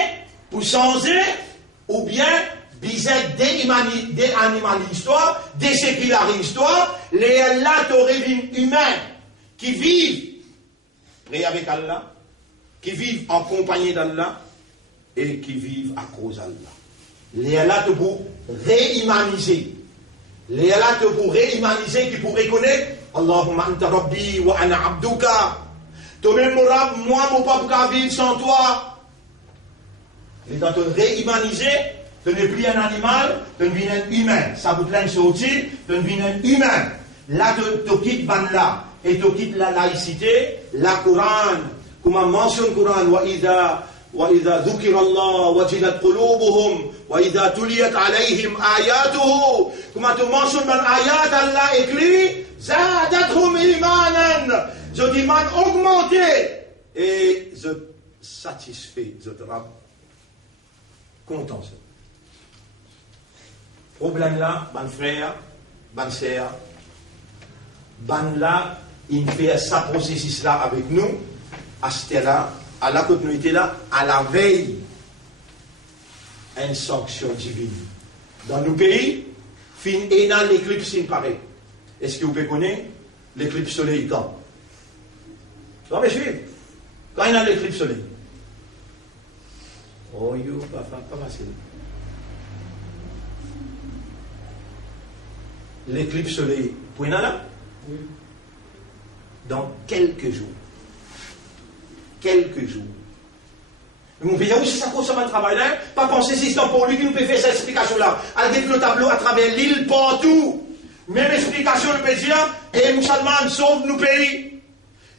pour changer, ou bien, bizarre des animaux l'histoire, des séculaires l'histoire, les là, t'aurais vu humains qui vivent près avec Allah, qui vivent en compagnie d'Allah et qui vivent à cause d'Allah. Les Allah te pour réhumaniser. Les Allah te pour réhumaniser, qui pour reconnaître Allahumma anta rabbi wa ana abduka. Toi-même, mon rab, moi, mon papa, vivre sans toi. Les Allah te réhumaniser, tu n'es plus un animal, tu deviens un humain. Ça vous plaît sortir, tu deviens un humain. Là, tu quittes là et tu quittes la laïcité, la Coran. Comme mentionne le Coran, وَإِذَا ذُكِرَ اللَّهُ وَجِلَتْ قُلُوبُهُمْ وَإِذَا تُلِيَتْ عَلَيْهِمْ آيَاتُهُ. Comme tu mentionnes dans l'ayat, Allah écrit, زَادَتْهُمْ إِيمَانًا. Je demande augmenter. Et je satisfais, je te rends content. Problème là, ban frère, ban sœur, ban là, il fait sa processus là avec nous. À ce là, à la continuité là, à la veille, une sanction divine. Dans nos pays, fin et dans l'éclipse, il paraît. Est-ce que vous pouvez connaître l'éclipse soleil quand? Vous me suivre? Quand il y a l'éclipse soleil? Oh, pas facile. L'éclipse soleil, vous pouvez là? Oui. Dans quelques jours. Quelques jours. Mon pays, oui, c'est ça qu'on le travail là. Pas penser si c'est pour lui qui nous peut faire cette explication-là. Avec le tableau à travers l'île, partout. Même explication, le peut dire, et musulman sauve nos pays.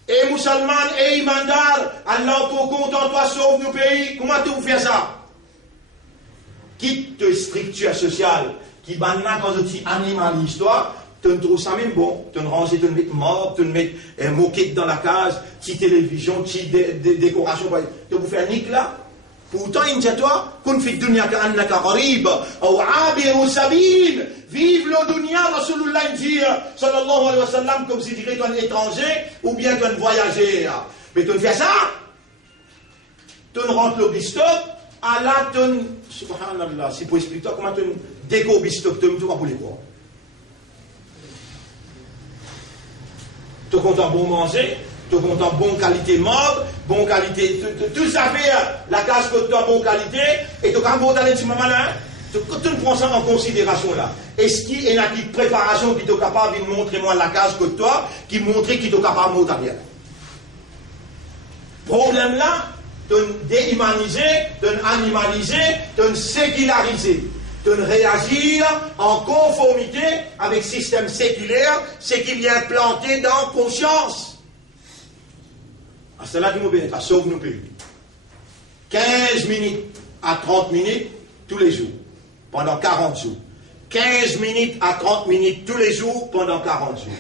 Et musulman et imandar, Allah pour content toi sauve nos pays. Comment tu fais ça? quitte structure sociale, qui banna quand tu animalises toi, tu trouves ça même bon, tu ranges, tu mets mort, tu mets moquette dans la case, petite télévision, petite décoration, tu peux faire nique là. Pourtant, il dit à toi, qu'on fait dunya ka'annaka gharib, ou abiru sabil, vive le dunya, Rasulullah dit, sallallahu alayhi wa sallam, comme si tu étais un étranger, ou bien tu es un voyageur. Mais tu fais ça, tu rentres le bistop, Allah, tu, subhanallah, si pour expliquer toi, comment tu déco bistop, tu vas pour les quoi. Tu es content bon manger, tu es content bonne qualité mode, bonne qualité, tout ça fait la case que tu as bonne qualité, et tu as bon d'aller du moment là, tu prends ça en considération là. Est-ce qu'il y a une préparation qui est capable de montrer moi la case que toi, qui montre qu'il est capable de monter bien. Problème là, tu déhumaniser, tu animaliser, tu séculariser. De réagir en conformité avec le système séculaire, c'est qu'il y a implanté dans la conscience. C'est là que nous bénéficions, sauve nos pays. 15 minutes à 30 minutes tous les jours, pendant 40 jours. 15 minutes à 30 minutes tous les jours, pendant 40 jours.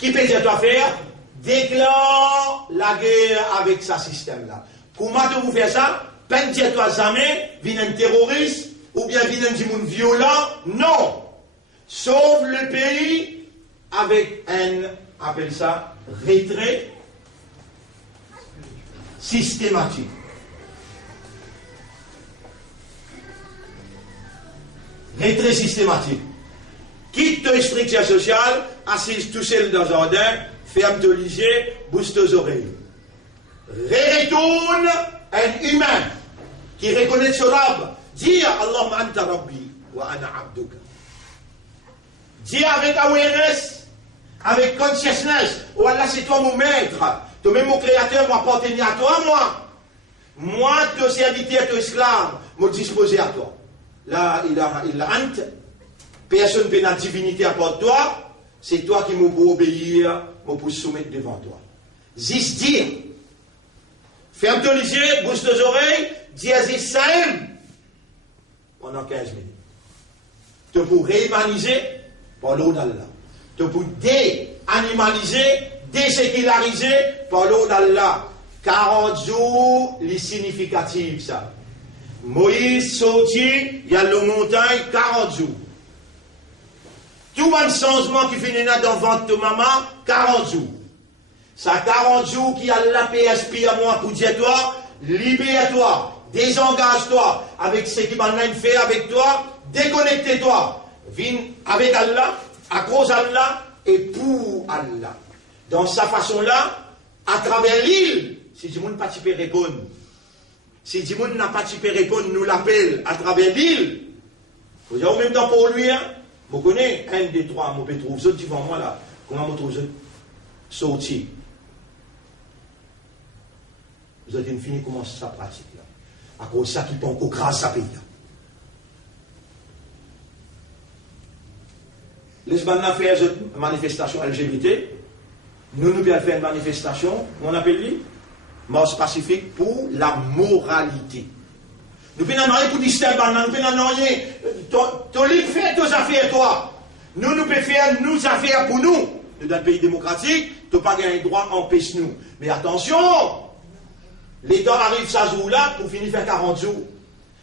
Qui peut dire toi faire? Déclare la guerre avec ce système-là. Comment tu vous fais ça? Peine dire toi jamais, vient un terroriste, ou bien vient un monde violent, non. Sauve le pays avec un, appelle ça, retrait systématique. Retrait systématique. Quitte ta structure sociale, assise tout seul dans un jardin, ferme tes yeux, bouge tes oreilles. Retourne un humain qui reconnaît ce rab. Dis Allahumma anta rabbi wa ana abduka. Dis avec awareness, avec consciousness, oh Allah c'est toi mon maître, toi même mon créateur m'appartient à toi moi. Moi, ton serviteur, ton esclave, me disposer à toi. La ilaha illa ant, personne n'a la divinité à part toi, c'est toi qui m'as pour obéir, m'as pour soumettre devant toi. Zis dire, ferme ton yeux, bouge tes oreilles, dis à Zis Saïm, pendant 15 minutes. Tu pour réhumaniser par l'eau d'Allah. Tu pour déanimaliser, déséculariser par l'eau d'Allah. 40 jours, les significatifs, ça. Moïse sorti, il y a la montagne, 40 jours. Tout un changement qui finit dans le ventre de maman, 40 jours. Ça 40 jours qui a la PSP à moi pour dire toi, libère-toi. Désengage-toi avec ce qui va faire avec toi, déconnecte-toi. Viens avec Allah, à cause d'Allah et pour Allah. Dans sa façon-là, à travers l'île, si du monde n'a pas pu répondre, si du monde n'a pas pu répondre, nous l'appelle à travers l'île. Vous avez en même temps pour lui, hein? Vous connaissez un des trois, vous pouvez trouver, vous devant moi là, comment vous trouvez sorti. Vous avez fini comment ça pratique là. À cause de ça qui peut encore grâce à pays. Les gens ont fait une manifestation LGBT. Nous pouvons faire une manifestation, on appelle lui, marche pacifique pour la moralité. Nous pouvons rien pour distinguer, nous pouvons rien. Tu libre faire tes affaires, toi. Nous pouvons faire nos affaires pour nous. Nous, dans le pays démocratique, tu n'as pas gagné le droit, empêche nous. Mais attention! L'État arrive ça jour-là pour finir faire 40 jours.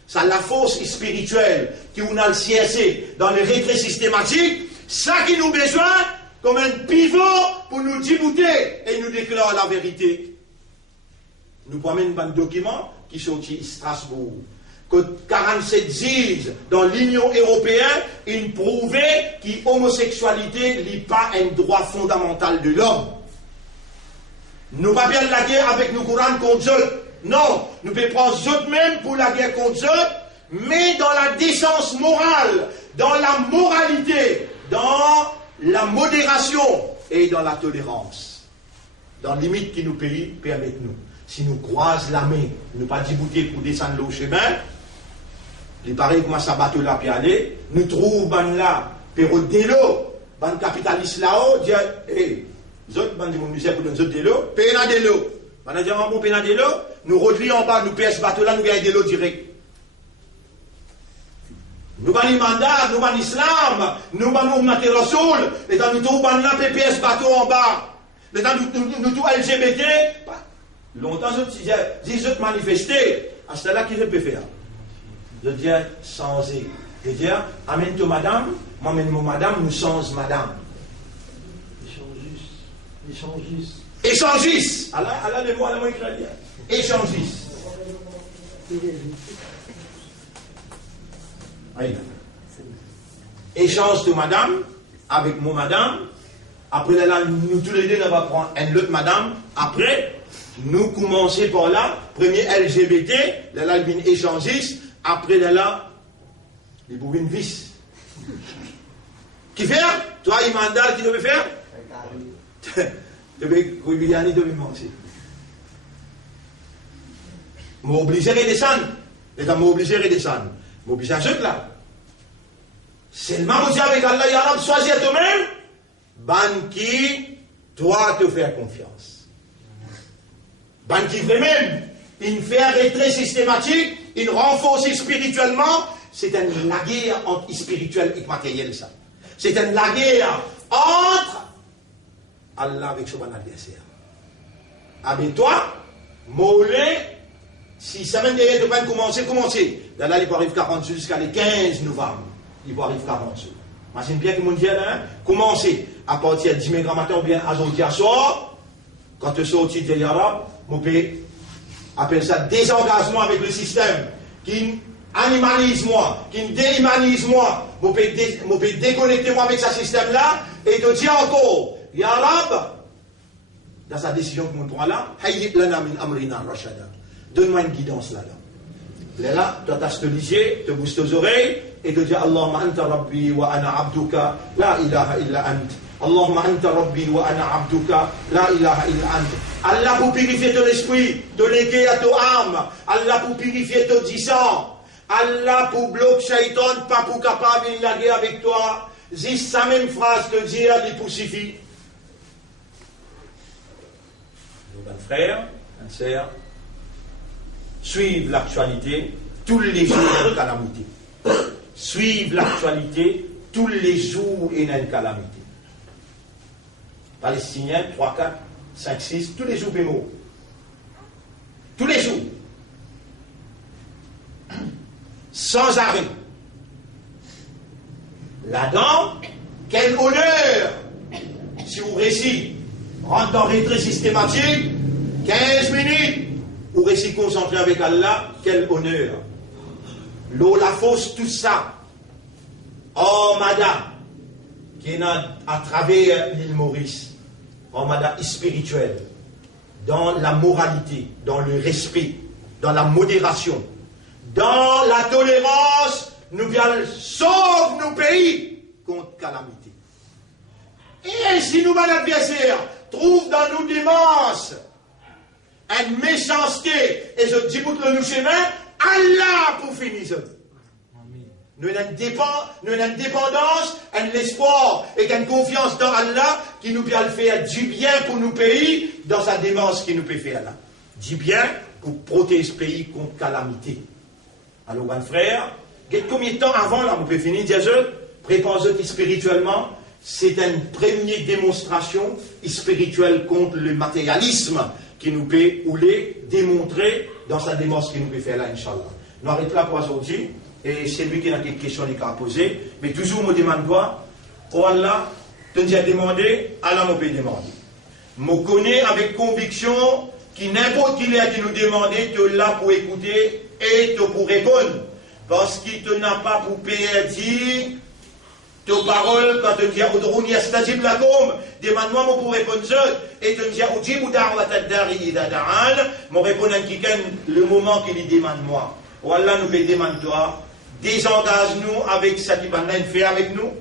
Ça, la force spirituelle qui on a le CSC dans le retrait systématique, ça qui nous besoin comme un pivot pour nous débouter et nous déclarer la vérité. Nous prenons un document qui sortit à Strasbourg. Que 47 disent dans l'Union européenne, ils prouvaient que l'homosexualité n'est pas un droit fondamental de l'homme. Nous ne pouvons pas faire la guerre avec nos courants contre eux. Non, nous pouvons prendre eux même pour la guerre contre eux, mais dans la décence morale, dans la moralité, dans la modération et dans la tolérance. Dans la limite qui nous pays, permettent-nous. Si nous croisons la main, nous pas débouter pour descendre le chemin, les pareils commencent à battre là puis aller, nous trouvons là, période d'élo, ban capitaliste là-haut, dire, hé, les autres, ban du musée pour nous autres d'élo, payez la d'élo. On a dit, bon, payez la d'élo, nous replions en bas, nous payons ce bateau là, nous gagnons d'élo direct. Nous avons mandat, nous avons l'islam, nous avons Ummat Rasoul, et dans nous avons la PPS bateau en bas, et dans nous avons LGBT. Longtemps, je dis manifester, à cela qui je peux faire. Je dis changer. Je dis, amène-toi madame, m'amène mon madame, nous change madame. Échangiste. Échangiste. Allah le mot, Allah écrit. Échangiste. Échange de madame avec mon madame. Après là, nous tous les deux, on va prendre une autre madame. Après, nous commençons par là. Premier LGBT, là, il vient échangiste. Après là, il y a une vis. Qui fait? Toi, il mandat, qui devait faire? Tu devais manger. M'obliger à redescendre. Et t'as m'obliger à redescendre. M'obliger à jeter là. Seulement, vous dites avec Allah, ya Rab, choisis toi-même. Ban qui, toi, te faire confiance. Ban qui vraiment, il fait un retrait systématique, il renforce spirituellement. C'est une guerre entre spirituel et matériel, ça. C'est une guerre entre Allah avec son adversaire. Avec toi, Mollet, si ça mène derrière, tu peux commencer. Là, il peut arriver 40 jusqu'à le 15 novembre. Il peut arriver 40 jours. Imagine bien que mon Dieu, commencer à partir de 10 000 matin ou bien à aujourd'hui à soir. Quand tu sors de l'Arabe, mon pays appelle ça désengagement avec le système qui animalise moi, qui déhumanise moi. Mon pays déconnecter moi avec ce système-là et te dire encore, Ya Rab, dans sa décision que nous prend là, donne-moi une guidance là. Là, tu attaches te lisier, te bouges tes oreilles et te dis Allahumma anta rabbi wa ana abduka, la ilaha illa ant. Allahumma anta rabbi wa ana abduka, la ilaha illa ant. Allah pour purifier ton esprit, te léguer à ton âme. Allah pour purifier ton disant. Allah pour bloquer Shaitan, pas pour capable de laguer avec toi. Juste sa même phrase te dire, il pour suffit. Nos frères, mes sœurs, suivre l'actualité tous les jours de calamité. Suivre l'actualité tous les jours et une calamité. Palestiniens, 3, 4, 5, 6, tous les jours bémo. Tous les jours. Sans arrêt. Là-dedans, quel honneur si vous réussissez, rentre dans retrait systématique, 15 minutes, ou récit concentré avec Allah, quel honneur. L'eau, la fosse, tout ça. Oh, madame, qui est à travers l'île Maurice, oh, madame spirituelle, dans la moralité, dans le respect, dans la modération, dans la tolérance, nous viens sauve nos pays contre calamité. Et si nous, notre adversaire, trouve dans nous démence, une méchanceté, et je dis pour le chemin, Allah pour finir ça. Nous avons une dépendance, un espoir et une confiance dans Allah qui nous peut faire du bien pour nos pays dans sa démence qui nous peut faire là. Du bien pour protéger ce pays contre calamité. Alors, mon frère, combien de temps avant, là, on peut finir, dire préparez-vous spirituellement. C'est une première démonstration spirituelle contre le matérialisme qui nous peut ou les démontrer dans sa démence qui nous peut faire là, Inch'Allah. Nous arrêtons là pour aujourd'hui. Et c'est lui qui a des questions à poser. Mais toujours, me demande quoi? Oh Allah, tu nous as demandé, Allah me peut demander. Je connais avec conviction que n'importe qui a nous demander, tu es là pour écouter et tu pour répondre. Parce qu'il ne n'a pas pour perdre tes paroles quand tu dis Udruni astajib lakum, demande-moi pour répondre et tu dis Ujibu da'wat ad-da'i idha da'an, mon répondre le moment qu'il demande moi. Oh Allah nous peut demander toi. Désengage-nous avec ce qui va faire avec nous.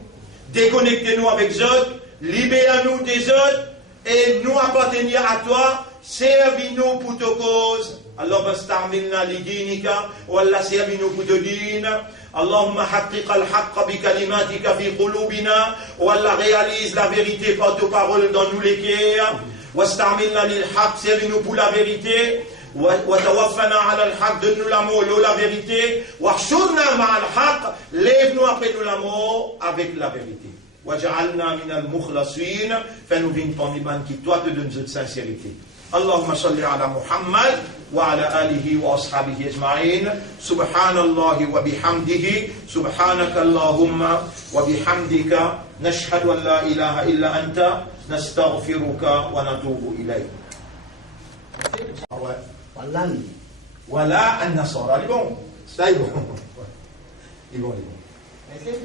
Déconnectez-nous avec les autres. Libérez-nous des autres. Et nous appartenir à toi. Servis-nous pour ta cause. Allahumma sta'amilna li dinika. Wallah servis-nous pour ta dîne. Allahumma haqqiq al-haqqa bi kalimatika fi qulubina. Wallah réalise la vérité par tes paroles dans nous les cœurs. Wasta'amilna lil haqq. Servis-nous pour la vérité. وتوفنا على الحق, donne-nous l'amour, la vérité, واحشرنا مع الحق, lève-nous après nous l'amour avec la vérité. وجعلنا من المخلصين, fais-nous vivre parmi les qui toi te donnes cette sincérité. اللهم صل على محمد وعلى آله وأصحابه أجمعين. سبحان الله وبحمده, سبحانك اللهم وبحمدك, نشهد أن لا إله إلا أنت, نستغفرك ونتوب إليك. Voilà النصارى. Il est bon. Ça est bon. Il est bon, il est bon.